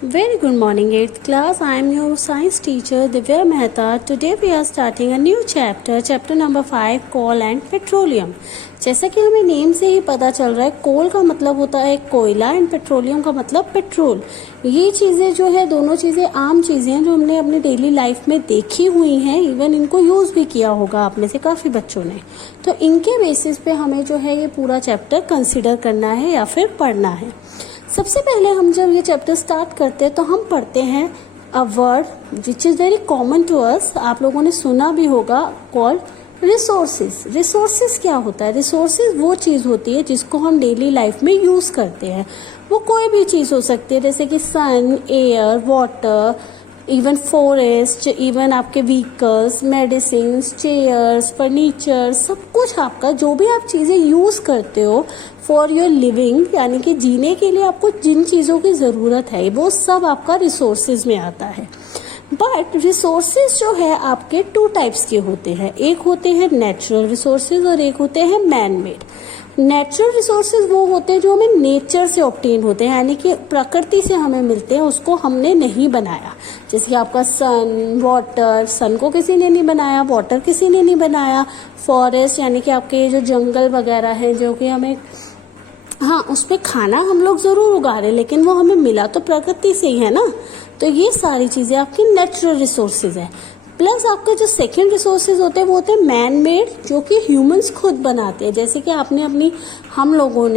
Very good morning, 8th class. I am your science teacher Divya Mehta. Today we are starting a new chapter number 5, coal and petroleum. जैसा कि हमें name से ही पता चल रहा है, कोल का मतलब होता है कोयला एंड पेट्रोलियम का मतलब पेट्रोल। ये चीज़ें जो है, दोनों चीज़ें आम चीज़ें हैं जो हमने अपनी डेली लाइफ में देखी हुई हैं, इवन इनको यूज़ भी किया होगा आप में से काफ़ी बच्चों ने। तो इनके बेसिस पे हमें जो है ये पूरा चैप्टर कंसिडर करना है या फिर पढ़ना है। सबसे पहले हम जब ये चैप्टर स्टार्ट करते हैं तो हम पढ़ते हैं a word which is very common to us, आप लोगों ने सुना भी होगा, कॉल्ड रिसोर्सेज। रिसोर्सेज क्या होता है? रिसोर्सेज वो चीज़ होती है जिसको हम डेली लाइफ में यूज़ करते हैं। वो कोई भी चीज़ हो सकती है, जैसे कि sun, air, water, even forest, even आपके व्हीकल्स, मेडिसिन, चेयर्स, फर्नीचर, सब कुछ आपका जो भी आप चीज़ें यूज़ करते हो फॉर योर लिविंग, यानी कि जीने के लिए आपको जिन चीज़ों की ज़रूरत है वो सब आपका रिसोर्सेज में आता है। बट रिसोर्सेज जो है आपके 2 टाइप्स के होते हैं, एक होते हैं नेचुरल रिसोर्सेज और एक होते हैं मैन मेड। नेचुरल रिसोर्सेज वो होते हैं जो हमें नेचर से ऑब्टेन होते हैं, यानी कि प्रकृति से हमें मिलते हैं, उसको हमने नहीं बनाया। जैसे कि आपका सन, वाटर, सन को किसी ने नहीं बनाया, वाटर किसी ने नहीं बनाया, फॉरेस्ट यानी कि आपके जो जंगल वगैरह हैं जो कि हमें, हाँ उसमें खाना हम लोग ज़रूर उगा रहे हैं लेकिन वो हमें मिला तो प्रकृति से ही है ना। तो ये सारी चीज़ें आपकी नेचुरल रिसोर्सेज है। प्लस आपके जो सेकंड रिसोर्सेज होते हैं वो होते हैं मैन मेड, जो कि ह्यूमंस खुद बनाते हैं। जैसे कि आपने हम लोगों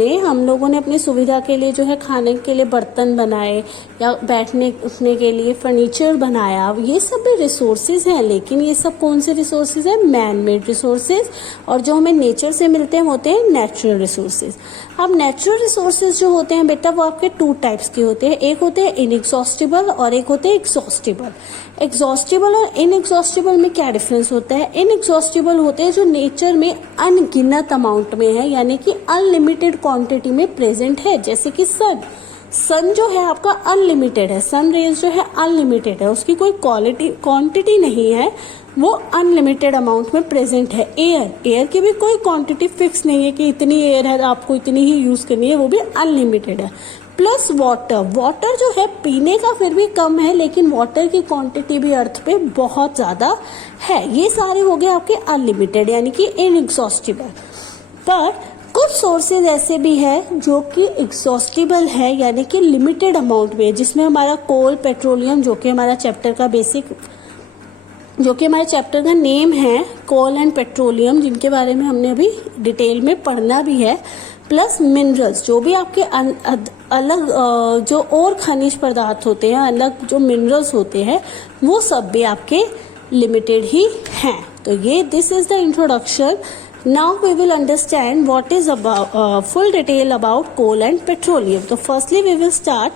ने अपनी सुविधा के लिए जो है खाने के लिए बर्तन बनाए या बैठने उठने के लिए फर्नीचर बनाया, ये सब भी रिसोर्सेज हैं। लेकिन ये सब कौन से रिसोर्सेज हैं? Man made resources. और जो हमें नेचर से मिलते हैं वो होते हैं नेचुरल रिसोर्सेज। अब नेचुरल रिसोर्सेज जो होते हैं बेटा वो आपके 2 टाइप्स के होते हैं, एक होते हैं इनएग्जॉस्टिबल और एक होते हैं एग्जॉस्टिबल। एग्जॉस्टिबल और इनएग्जॉस्टिबल में क्या डिफरेंस होता है? इनएग्जॉस्टिबल होते हैं जो नेचर में अनगिनत अमाउंट में है, यानी कि अनलिमिटेड क्वांटिटी में प्रेजेंट है। जैसे कि सन जो है आपका अनलिमिटेड है, सन रेज जो है अनलिमिटेड है, उसकी कोई क्वांटिटी नहीं है, वो अनलिमिटेड अमाउंट में प्रेजेंट है। एयर की भी कोई क्वांटिटी फिक्स नहीं है कि इतनी एयर है आपको इतनी ही यूज करनी है, वो भी अनलिमिटेड है। प्लस वाटर जो है पीने का फिर भी कम है, लेकिन वाटर की क्वांटिटी भी अर्थ पे बहुत ज़्यादा है। ये सारे हो गए आपके अनलिमिटेड यानी कि इनएग्जॉस्टिबल। पर कुछ सोर्सेज ऐसे भी है जो कि एग्जॉस्टिबल है, यानी कि लिमिटेड अमाउंट में, जिसमें हमारा कोल, पेट्रोलियम, जो कि हमारे चैप्टर का नेम है कोल एंड पेट्रोलियम, जिनके बारे में हमने अभी डिटेल में पढ़ना भी है। प्लस मिनरल्स, जो भी आपके अलग जो और खनिज पदार्थ होते हैं, अलग जो मिनरल्स होते हैं, वो सब भी आपके लिमिटेड ही हैं। तो ये this is the introduction. Now we will understand what is full detail about coal and petroleum. तो फर्स्टली वी विल स्टार्ट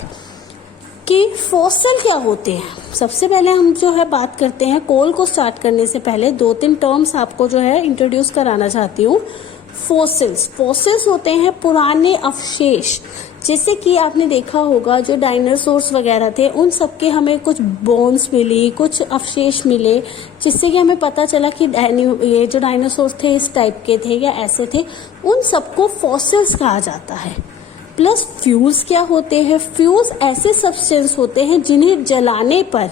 कि फॉसिल क्या होते हैं। सबसे पहले हम जो है बात करते हैं, कोल को स्टार्ट करने से पहले 2-3 टर्म्स आपको जो है इंट्रोड्यूस कराना चाहती हूँ। फॉसिल्स होते हैं पुराने अवशेष। जैसे कि आपने देखा होगा जो डायनासोर्स वगैरह थे, उन सबके हमें कुछ बोन्स मिली, कुछ अवशेष मिले, जिससे कि हमें पता चला कि ये जो डायनासोर्स थे इस टाइप के थे या ऐसे थे। उन सबको फॉसिल्स कहा जाता है। प्लस फ्यूल्स क्या होते हैं? फ्यूल्स ऐसे सब्सटेंस होते हैं जिन्हें जलाने पर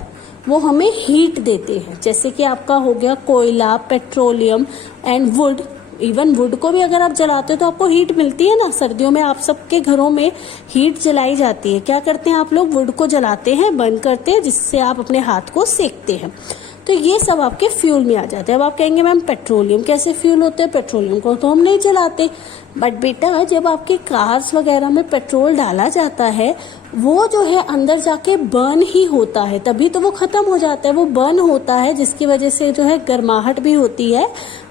वो हमें हीट देते हैं। जैसे कि आपका हो गया कोयला, petroleum and would. Even would को भी अगर आप जलाते हो तो आपको हीट मिलती है ना। सर्दियों में आप सबके घरों में हीट जलाई जाती है। क्या करते हैं आप लोग? वुड को जलाते हैं, बर्न करते हैं, जिससे आप अपने हाथ को सेकते हैं। तो ये सब आपके फ्यूल में आ जाते हैं। अब आप कहेंगे मैम पेट्रोलियम कैसे फ्यूल होते हैं? पेट्रोलियम को तो हम नहीं जलाते। बट बेटा जब आपके कार्स वगैरह में पेट्रोल डाला जाता है, वो जो है अंदर जाके बर्न ही होता है, तभी तो वो खत्म हो जाता है। वो बर्न होता है जिसकी वजह से जो है गर्माहट भी होती है,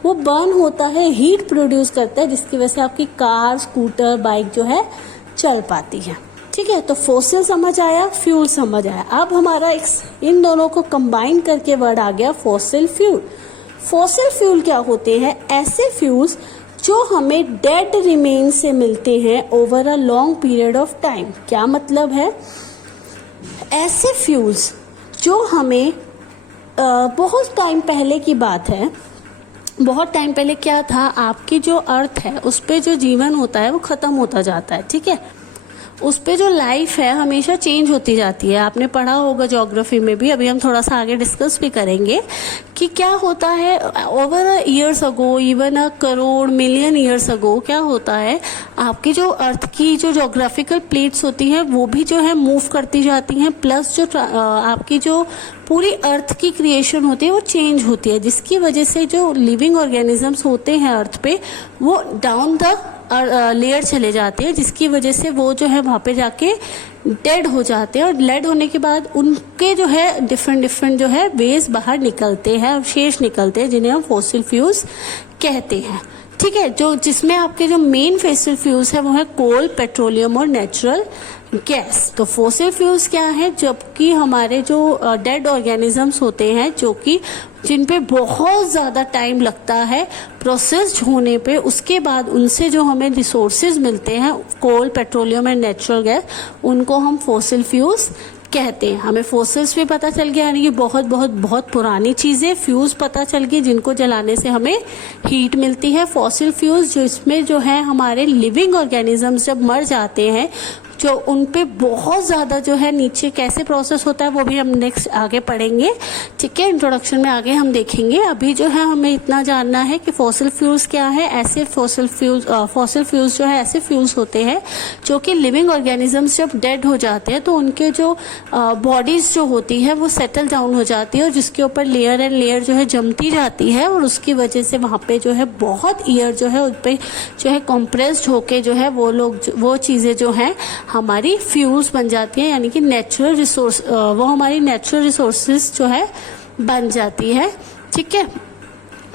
वो बर्न होता है, हीट प्रोड्यूस करता है, जिसकी वजह से आपकी कार, स्कूटर, बाइक जो है चल पाती है। ठीक है, तो फॉसिल समझ आया, फ्यूल समझ आया। अब हमारा इन दोनों को कंबाइन करके वर्ड आ गया फॉसिल फ्यूल। फॉसिल फ्यूल क्या होते हैं? ऐसे फ्यूल्स जो हमें डेड रिमेन से मिलते हैं over a long period of time. क्या मतलब है? ऐसे फ्यूल्स जो हमें बहुत टाइम पहले की बात है, बहुत टाइम पहले क्या था, आपकी जो अर्थ है उस पे जो जीवन होता है वो खत्म होता जाता है। ठीक है, उस पे जो लाइफ है हमेशा चेंज होती जाती है। आपने पढ़ा होगा ज्योग्राफी में भी, अभी हम थोड़ा सा आगे डिस्कस भी करेंगे कि क्या होता है ओवर ईयर्स अगो, इवन अ करोड़ मिलियन ईयर्स अगो क्या होता है, आपकी जो अर्थ की जो ज्योग्राफिकल प्लेट्स होती हैं वो भी जो है मूव करती जाती हैं, प्लस जो आपकी जो पूरी अर्थ की क्रिएशन होती है वो चेंज होती है, जिसकी वजह से जो लिविंग ऑर्गेनिजम्स होते हैं अर्थ पे वो डाउन द लेयर चले जाते हैं, जिसकी वजह से वो जो है वहाँ पे जाके डेड हो जाते हैं। और डेड होने के बाद उनके जो है डिफरेंट जो है वेज बाहर निकलते हैं, अवशेष निकलते हैं, जिन्हें हम फॉसिल फ्यूल्स कहते हैं। ठीक है, जो जिसमें आपके जो मेन फॉसिल फ्यूल्स है वो है कोल, पेट्रोलियम और नेचुरल गैस। तो फॉसिल फ्यूल्स क्या है, जबकि हमारे जो डेड ऑर्गेनिजम्स होते हैं जो कि जिन पे बहुत ज़्यादा टाइम लगता है प्रोसेस्ड होने पे, उसके बाद उनसे जो हमें रिसोर्सेज मिलते हैं कोल, पेट्रोलियम एंड नेचुरल गैस, उनको हम फॉसिल फ्यूल्स कहते हैं। हमें फॉसिल्स भी पता चल गया, यानी कि बहुत बहुत बहुत पुरानी चीज़ें, फ्यूल्स पता चल गई जिनको जलाने से हमें हीट मिलती है। फॉसिल फ्यूल्स जो इसमें जो है हमारे लिविंग ऑर्गेनिजम्स जब मर जाते हैं, जो उन पे बहुत ज़्यादा जो है नीचे कैसे प्रोसेस होता है वो भी हम नेक्स्ट आगे पढ़ेंगे। ठीक है, इंट्रोडक्शन में आगे हम देखेंगे। अभी जो है हमें इतना जानना है कि फॉसिल फ्यूल्स क्या है। ऐसे फॉसिल फ्यूल्स जो है ऐसे फ्यूल्स होते हैं जो कि लिविंग ऑर्गेनिजम्स जब डेड हो जाते हैं तो उनके जो बॉडीज जो होती है वो सेटल डाउन हो जाती है, और जिसके ऊपर लेयर एंड लेयर जो है जमती जाती है, और उसकी वजह से वहाँ पे जो है बहुत ईयर जो है उन पर जो है कंप्रेस्ड होके जो है वो चीज़ें जो हैं हमारी फ्यूल्स बन जाती हैं, यानी कि नेचुरल रिसोर्स, वो हमारी नेचुरल रिसोर्सेज जो है बन जाती है। ठीक है,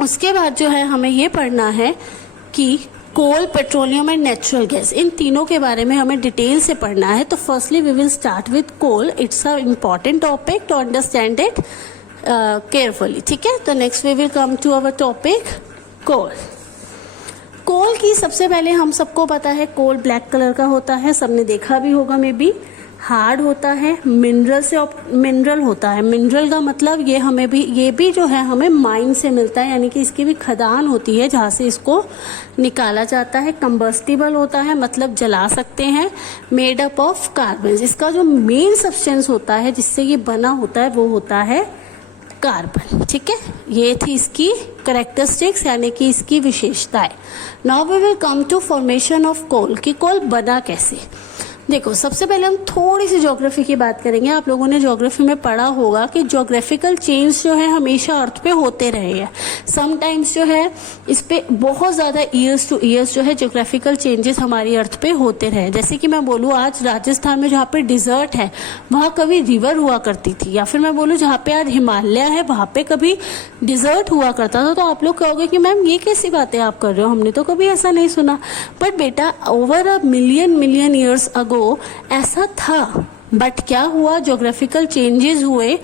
उसके बाद जो है हमें ये पढ़ना है कि कोल, पेट्रोलियम एंड नेचुरल गैस, इन तीनों के बारे में हमें डिटेल से पढ़ना है। तो firstly we will start with coal. It's a important topic to understand it carefully. ठीक है, तो next we will come to our topic coal. Coal की सबसे पहले हम सबको पता है कोल ब्लैक कलर का होता है, सबने देखा भी होगा मे बी। हार्ड होता है, मिनरल होता है। मिनरल का मतलब ये भी जो है हमें माइन से मिलता है, यानी कि इसकी भी खदान होती है जहाँ से इसको निकाला जाता है। कंबस्टिबल होता है, मतलब जला सकते हैं। मेड अप ऑफ कार्बन, इसका जो मेन सब्सटेंस होता है जिससे ये बना होता है वो होता है कार्बन। ठीक है, ये थी इसकी करेक्टरिस्टिक्स, यानी कि इसकी विशेषताएं। Now we will come to formation of coal, कि कोल बना कैसे। देखो, सबसे पहले हम थोड़ी सी ज्योग्राफी की बात करेंगे। आप लोगों ने ज्योग्राफी में पढ़ा होगा कि ज्योग्राफिकल चेंज जो है हमेशा अर्थ पे होते रहे हैं। समटाइम्स जो है इस पे बहुत ज़्यादा ईयर्स टू ईयर्स जो है ज्योग्राफिकल चेंजेस हमारी अर्थ पे होते रहे। जैसे कि मैं बोलूँ आज राजस्थान में जहाँ पे डिजर्ट है वहाँ कभी रिवर हुआ करती थी, या फिर मैं बोलूँ जहाँ पे आज हिमालय है वहाँ पे कभी डिजर्ट हुआ करता था। तो आप लोग कहोगे कि मैम ये कैसी बातें आप कर रहे हो, हमने तो कभी ऐसा नहीं सुना। बट बेटा, over a million years ago ऐसा था। बट क्या हुआ, ज्योग्राफिकल चेंजेस हुए।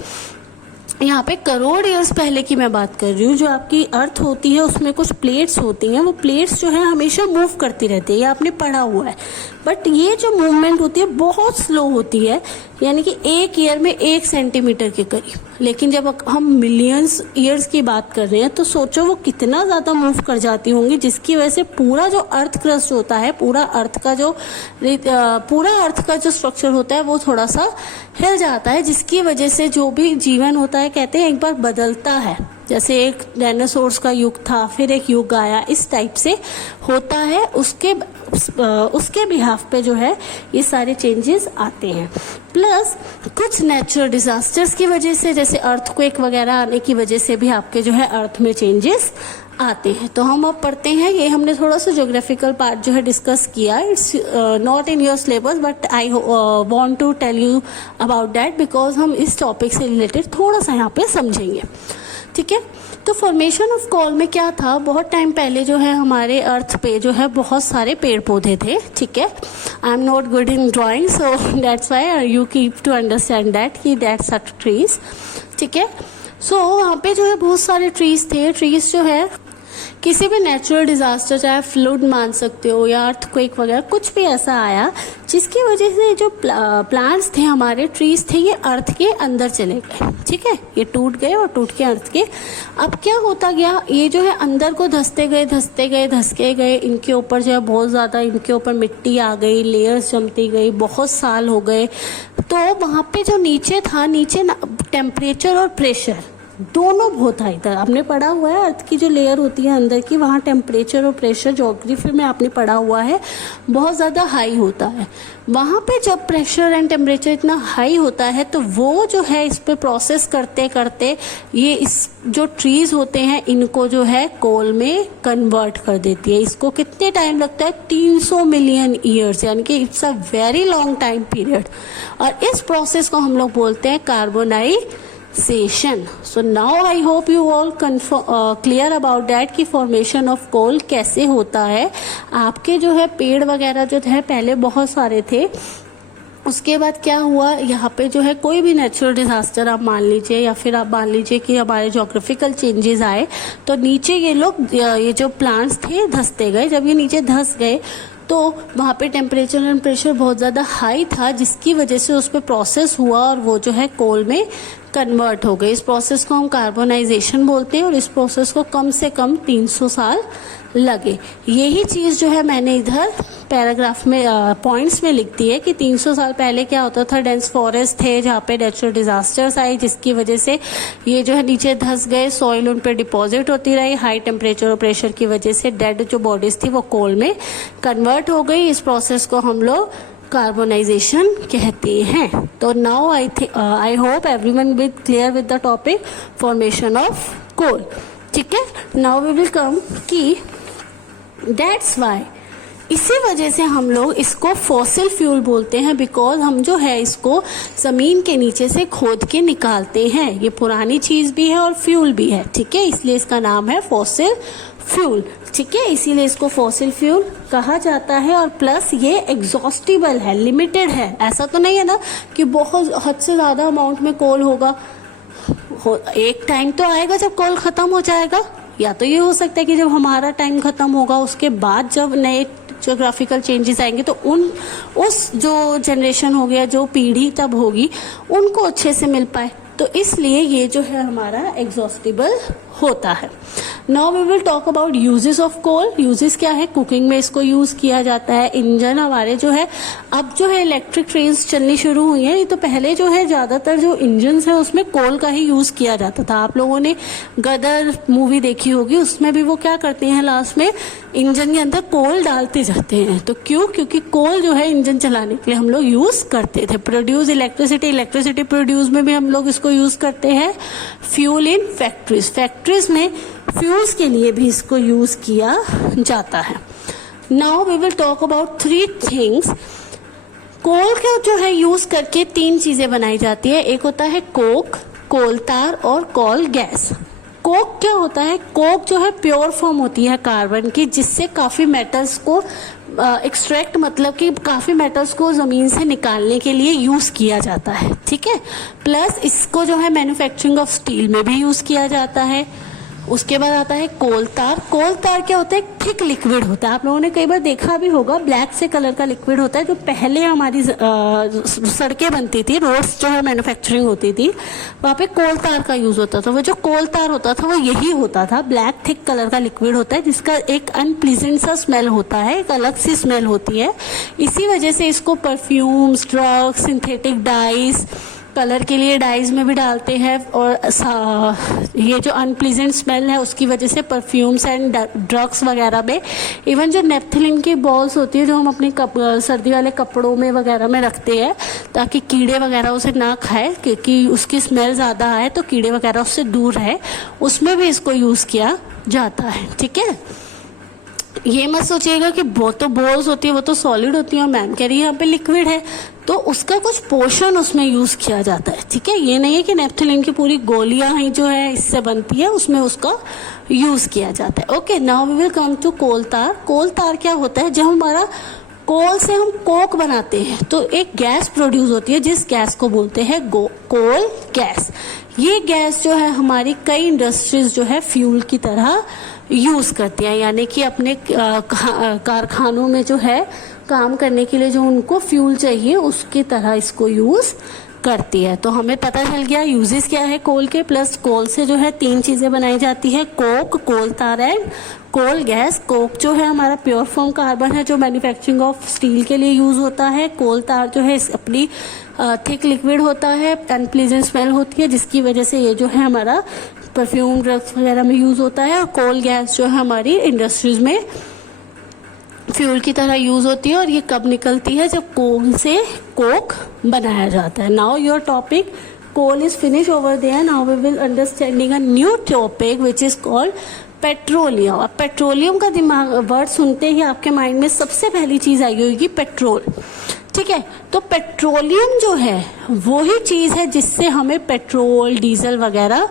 यहाँ पे करोड़ ईयर्स पहले की मैं बात कर रही हूँ। जो आपकी अर्थ होती है उसमें कुछ प्लेट्स होती हैं, वो प्लेट्स जो है हमेशा मूव करती रहती है, ये आपने पढ़ा हुआ है। बट ये जो मूवमेंट होती है बहुत स्लो होती है, यानी कि एक ईयर में 1 सेंटीमीटर के करीब। लेकिन जब हम मिलियंस ईयर्स की बात कर रहे हैं तो सोचो वो कितना ज़्यादा मूव कर जाती होंगी, जिसकी वजह से पूरा जो अर्थ क्रस्ट होता है, पूरा अर्थ का जो स्ट्रक्चर होता है वो थोड़ा सा हिल जाता है, जिसकी वजह से जो भी जीवन होता है कहते हैं एक बार बदलता है। जैसे एक डायनासोर्स का युग था, फिर एक युग आया, इस टाइप से होता है। उसके बिहाफ पे जो है ये सारे चेंजेस आते हैं। प्लस कुछ नेचुरल डिजास्टर्स की वजह से, जैसे अर्थक्वेक वगैरह आने की वजह से भी आपके जो है अर्थ में चेंजेस आते हैं। तो हम अब पढ़ते हैं, ये हमने थोड़ा सा ज्योग्राफिकल पार्ट जो है डिस्कस किया। It's not in your syllabus, but I want to tell you about that because हम इस टॉपिक से रिलेटेड थोड़ा सा यहाँ पे समझेंगे। ठीक है, तो फॉर्मेशन ऑफ कोल में क्या था, बहुत टाइम पहले जो है हमारे अर्थ पे जो है बहुत सारे पेड़ पौधे थे। ठीक है, I am not good in drawing, so that's why you keep to understand that कि दैट्स आर ट्रीज। ठीक है, सो वहाँ पे जो है बहुत सारे ट्रीज थे। ट्रीज जो है किसी भी नेचुरल डिजास्टर, चाहे फ्लड मान सकते हो या अर्थक्वेक वगैरह, कुछ भी ऐसा आया जिसकी वजह से जो प्लांट्स थे, हमारे ट्रीज थे, ये अर्थ के अंदर चले गए। ठीक है, ये टूट गए और टूट के अर्थ के, अब क्या होता गया, ये जो है अंदर को धंसते गए, इनके ऊपर जो है बहुत ज़्यादा इनके ऊपर मिट्टी आ गई, लेयर्स जमती गई, बहुत साल हो गए। तो वहाँ पे जो नीचे था, नीचे टेम्परेचर और प्रेशर दोनों बहुत हाई था। आपने पढ़ा हुआ है अर्थ की जो लेयर होती है अंदर की, वहाँ टेम्परेचर और प्रेशर ज्योग्राफी में आपने पढ़ा हुआ है, बहुत ज़्यादा हाई होता है। वहाँ पे जब प्रेशर एंड टेम्परेचर इतना हाई होता है तो वो जो है इस पे प्रोसेस करते करते ये इस जो ट्रीज होते हैं इनको जो है कोल में कन्वर्ट कर देती है। इसको कितने टाइम लगता है? 300 मिलियन ईयर्स, यानी कि it's a very long time period. और इस प्रोसेस को हम लोग बोलते हैं carbonisation. So now I hope you all clear about that कि फॉर्मेशन ऑफ कोल कैसे होता है। आपके जो है पेड़ वगैरह जो है पहले बहुत सारे थे, उसके बाद क्या हुआ, यहाँ पे जो है कोई भी नेचुरल डिजास्टर आप मान लीजिए या फिर आप मान लीजिए कि हमारे जोग्राफिकल चेंजेस आए तो नीचे ये लोग, ये जो प्लांट्स थे धंसते गए। जब ये नीचे धंस गए तो वहाँ पे टेम्परेचर एंड प्रेशर बहुत ज़्यादा हाई था, जिसकी वजह से उस पर प्रोसेस हुआ और वो जो है कोल में कन्वर्ट हो गए। इस प्रोसेस को हम कार्बोनाइजेशन बोलते हैं और इस प्रोसेस को कम से कम 300 साल लगे। यही चीज़ जो है मैंने इधर पैराग्राफ में पॉइंट्स में लिख दी है कि 300 साल पहले क्या होता था, डेंस फॉरेस्ट थे जहाँ पे नेचुरल डिजास्टर्स आए, जिसकी वजह से ये जो है नीचे धंस गए, सॉइल उन पे डिपॉजिट होती रही, हाई टेम्परेचर और प्रेशर की वजह से डेड जो बॉडीज थी वो कोल में कन्वर्ट हो गई। इस प्रोसेस को हम लोग कार्बोनाइजेशन कहते हैं। तो now I hope everyone with clear with the topic formation of coal. ठीक है, नाउ वी विल कम कि दैट्स वाई, इसी वजह से हम लोग इसको फॉसिल फ्यूल बोलते हैं, बिकॉज हम जो है इसको जमीन के नीचे से खोद के निकालते हैं। ये पुरानी चीज भी है और फ्यूल भी है। ठीक है, इसलिए इसका नाम है फॉसिल फ्यूल। ठीक है, इसीलिए इसको फॉसिल फ्यूल कहा जाता है। और प्लस ये एग्जॉस्टिबल है, लिमिटेड है। ऐसा तो नहीं है ना कि बहुत हद से ज्यादा अमाउंट में कोल होगा। एक टाइम तो आएगा जब कोल खत्म हो जाएगा, या तो ये हो सकता है कि जब हमारा टाइम खत्म होगा उसके बाद जब नए ज्योग्राफिकल चेंजेस आएंगे तो उस जो जनरेशन हो गया, जो पीढ़ी तब होगी, उनको अच्छे से मिल पाए। तो इसलिए ये जो है हमारा एग्जॉस्टिबल होता है। Now we will talk about uses of coal. Uses क्या है? कुकिंग में इसको यूज किया जाता है। इंजन हमारे जो है, अब जो है इलेक्ट्रिक ट्रेन्स चलनी शुरू हुई है, तो पहले जो है ज्यादातर जो इंजन है उसमें कोल का ही यूज किया जाता था। आप लोगों ने गदर मूवी देखी होगी, उसमें भी वो क्या करते हैं, लास्ट में इंजन के अंदर कोल डालते जाते हैं। तो क्यों? क्योंकि कोल जो है इंजन चलाने के लिए हम लोग यूज करते थे। प्रोड्यूस इलेक्ट्रिसिटी प्रोड्यूस में भी हम लोग इसको यूज करते हैं। फ्यूल इन फैक्ट्रीज में फ्यूल्स के लिए भी इसको यूज किया जाता है। Now we will talk about 3 things. Coal को जो है यूज करके 3 चीजें बनाई जाती है। एक होता है कोक, कोल तार और कोल गैस। कोक क्या होता है? कोक जो है प्योर फॉर्म होती है कार्बन की, जिससे काफी मेटल्स को एक्सट्रैक्ट, मतलब कि काफी मेटल्स को जमीन से निकालने के लिए यूज किया जाता है। ठीक है, प्लस इसको जो है मैन्युफैक्चरिंग ऑफ स्टील में भी यूज किया जाता है। उसके बाद आता है कोल तार। कोल तार क्या होता है? थिक लिक्विड होता है। आप लोगों ने कई बार देखा भी होगा, ब्लैक से कलर का लिक्विड होता है। जो पहले हमारी सड़कें बनती थी, रोड्स जो है मैन्युफैक्चरिंग होती थी, वहाँ पे कोल तार का यूज होता था। वो जो कोल तार होता था वो यही होता था, ब्लैक थिक कलर का लिक्विड होता है, जिसका एक अनप्लीजेंट सा स्मेल होता है, एक अलग सी स्मेल होती है। इसी वजह से इसको perfumes, drugs, synthetic dies, colour के लिए डाइज में भी डालते हैं। और ये जो अनप्लीजेंट स्मेल है उसकी वजह से परफ्यूम्स एंड ड्रग्स वगैरह में, इवन जो नेप्थलिन की बॉल्स होती है जो हम अपने सर्दी वाले कपड़ों में वगैरह में रखते हैं ताकि कीड़े वगैरह उसे ना खाए, क्योंकि उसकी स्मेल ज़्यादा आए तो कीड़े वगैरह उससे दूर रहे, उसमें भी इसको यूज़ किया जाता है। ठीक है, ये मत सोचिएगा कि वो तो बॉल्स होती है, वो तो सॉलिड होती है और मैम कह रही है यहाँ पे लिक्विड है, तो उसका कुछ पोर्शन उसमें यूज किया जाता है। ठीक है, ये नहीं है कि नेप्थलिन की पूरी गोलियां ही जो है इससे बनती है, उसमें उसका यूज किया जाता है। Okay, now we will come to coal tar. Coal तार क्या होता है? जब हमारा कोल से हम कोक बनाते हैं तो एक गैस प्रोड्यूस होती है जिस गैस को बोलते हैं कोल गैस। ये गैस जो है हमारी कई इंडस्ट्रीज जो है फ्यूल की तरह यूज करती हैं, यानी कि अपने कारखानों में जो है काम करने के लिए जो उनको फ्यूल चाहिए उसकी तरह इसको यूज करती है। तो हमें पता चल गया यूजेस क्या है कोल के। प्लस कोल से जो है 3 चीजें बनाई जाती है, कोक, कोल तार एंड कोल गैस। कोक जो है हमारा प्योर फॉर्म कार्बन है जो मैन्युफैक्चरिंग ऑफ स्टील के लिए यूज होता है। कोल तार जो है अपनी थिक लिक्विड होता है, अनप्लीजेंट स्मेल होती है जिसकी वजह से ये जो है हमारा परफ्यूम ड्रग्स वगैरह में यूज होता है। और कोल गैस जो है हमारी इंडस्ट्रीज में फ्यूल की तरह यूज होती है। और ये कब निकलती है? जब कोल से कोक बनाया जाता है। Now your topic coal is finish over there. Now we will understanding a new topic which is called petroleum. अब पेट्रोलियम का दिमाग वर्ड सुनते ही आपके माइंड में सबसे पहली चीज आई होगी पेट्रोल, ठीक है। तो पेट्रोलियम जो है वो ही चीज है जिससे हमें पेट्रोल डीजल वगैरह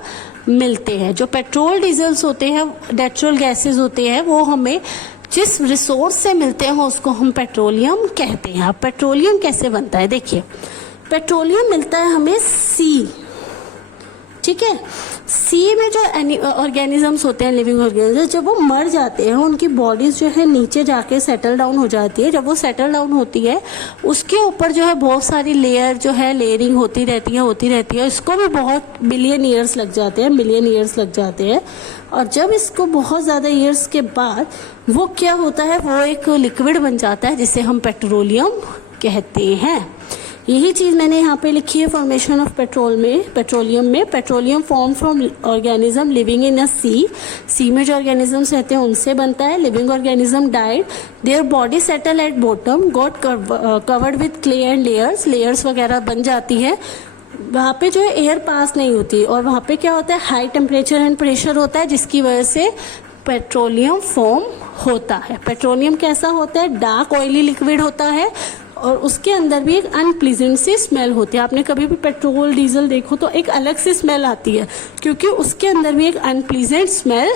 मिलते हैं। जो पेट्रोल डीजल्स होते हैं, नेचुरल गैसेस होते हैं, वो हमें जिस रिसोर्स से मिलते हैं उसको हम पेट्रोलियम कहते हैं। अब पेट्रोलियम कैसे बनता है? देखिए, पेट्रोलियम मिलता है हमें सी, ठीक है। सी में जो ऑर्गेनिजम्स होते हैं, लिविंग ऑर्गेनिजम्स, जब वो मर जाते हैं उनकी बॉडीज जो है नीचे जाके सेटल डाउन हो जाती है। जब वो सेटल डाउन होती है उसके ऊपर जो है बहुत सारी लेयर जो है लेयरिंग होती रहती है। इसको भी बहुत मिलियन ईयर्स लग जाते हैं। और जब इसको बहुत ज़्यादा ईयर्स के बाद वो क्या होता है, वो एक लिक्विड बन जाता है जिसे हम पेट्रोलियम कहते हैं। यही चीज़ मैंने यहाँ पे लिखी है formation of petroleum form from organism living in a sea में जो ऑर्गेनिजम्स रहते हैं उनसे बनता है। Living organism died, their body settle at bottom, got covered with clay and layers वगैरह बन जाती है। वहाँ पे जो है एयर पास नहीं होती और वहाँ पे क्या होता है, हाई टेम्परेचर एंड प्रेशर होता है जिसकी वजह से पेट्रोलियम फॉर्म होता है। पेट्रोलियम कैसा होता है? डार्क ऑयली लिक्विड होता है और उसके अंदर भी एक अनप्लीजेंट सी स्मेल होती है। आपने कभी भी पेट्रोल डीजल देखो तो एक अलग सी स्मेल आती है क्योंकि उसके अंदर भी एक अनप्लीजेंट स्मेल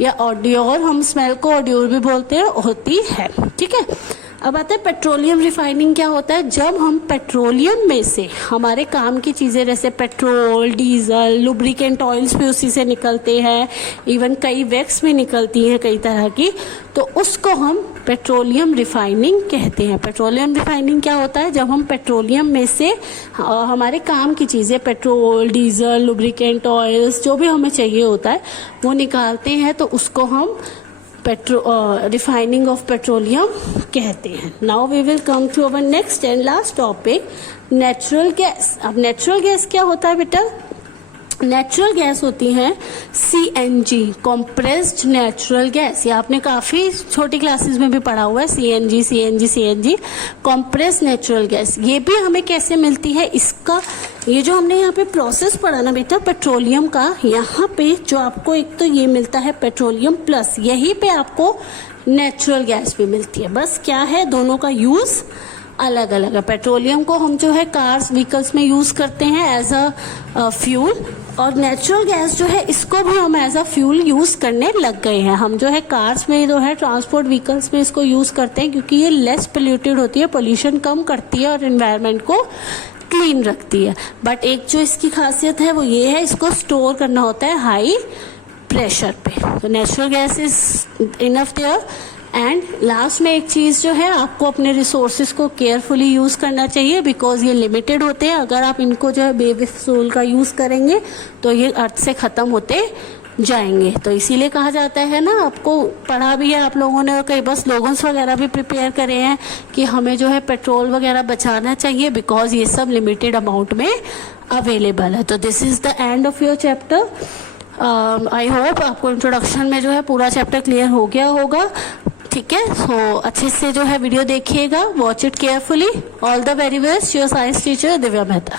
या ऑडियोर, हम स्मेल को ऑडियोर भी बोलते हैं, होती है, ठीक है। अब आता है पेट्रोलियम रिफाइनिंग। क्या होता है? जब हम पेट्रोलियम में से हमारे काम की चीज़ें जैसे पेट्रोल, डीजल, लुब्रिकेंट ऑयल्स भी उसी से निकलते हैं, इवन कई वैक्स भी निकलती हैं कई तरह की, तो उसको हम पेट्रोलियम रिफाइनिंग कहते हैं। पेट्रोलियम रिफाइनिंग क्या होता है? जब हम पेट्रोलियम में से हमारे काम की चीज़ें पेट्रोल, डीजल, लुब्रिकेंट ऑयल्स जो भी हमें चाहिए होता है वो निकालते हैं तो उसको हम रिफाइनिंग ऑफ पेट्रोलियम कहते हैं। Now we will come to our next and last topic, natural gas. अब नेचुरल गैस क्या होता है बेटा? नेचुरल गैस होती है CNG, कॉम्प्रेस्ड नेचुरल गैस। ये आपने काफ़ी छोटी क्लासेस में भी पढ़ा हुआ है, CNG, कॉम्प्रेस्ड नेचुरल गैस। ये भी हमें कैसे मिलती है? इसका ये जो हमने यहाँ पे प्रोसेस पढ़ा ना बेटा पेट्रोलियम का, यहाँ पे जो आपको एक तो ये मिलता है पेट्रोलियम प्लस यहीं पे आपको नेचुरल गैस भी मिलती है। बस क्या है, दोनों का यूज़ अलग अलग है। पेट्रोलियम को हम जो है कार्स, व्हीकल्स में यूज़ करते हैं एज अ फ्यूल, और नेचुरल गैस जो है इसको भी हम एज अ फ्यूल यूज़ करने लग गए हैं। हम जो है कार्स में जो है ट्रांसपोर्ट व्हीकल्स में इसको यूज़ करते हैं क्योंकि ये लेस पोल्यूटेड होती है, पोल्यूशन कम करती है और एनवायरनमेंट को क्लीन रखती है। बट एक जो इसकी खासियत है वो ये है, इसको स्टोर करना होता है हाई प्रेशर पे। तो natural gas is enough there. And last में एक चीज़ जो है, आपको अपने रिसोर्सेज को केयरफुली यूज़ करना चाहिए बिकॉज ये लिमिटेड होते हैं। अगर आप इनको जो है बेफिजूल का यूज़ करेंगे तो ये अर्थ से ख़त्म होते जाएंगे। तो इसीलिए कहा जाता है ना, आपको पढ़ा भी है आप लोगों ने और कई बस स्लोगन्स वगैरह भी प्रिपेयर करे हैं कि हमें जो है पेट्रोल वगैरह बचाना चाहिए बिकॉज ये सब लिमिटेड अमाउंट में अवेलेबल है। तो this is the end of your chapter. I hope आपको इंट्रोडक्शन में जो है पूरा चैप्टर क्लियर हो गया होगा, ठीक है। सो अच्छे से जो है वीडियो देखिएगा, watch it carefully. All the very best, your science teacher Divya Mehta.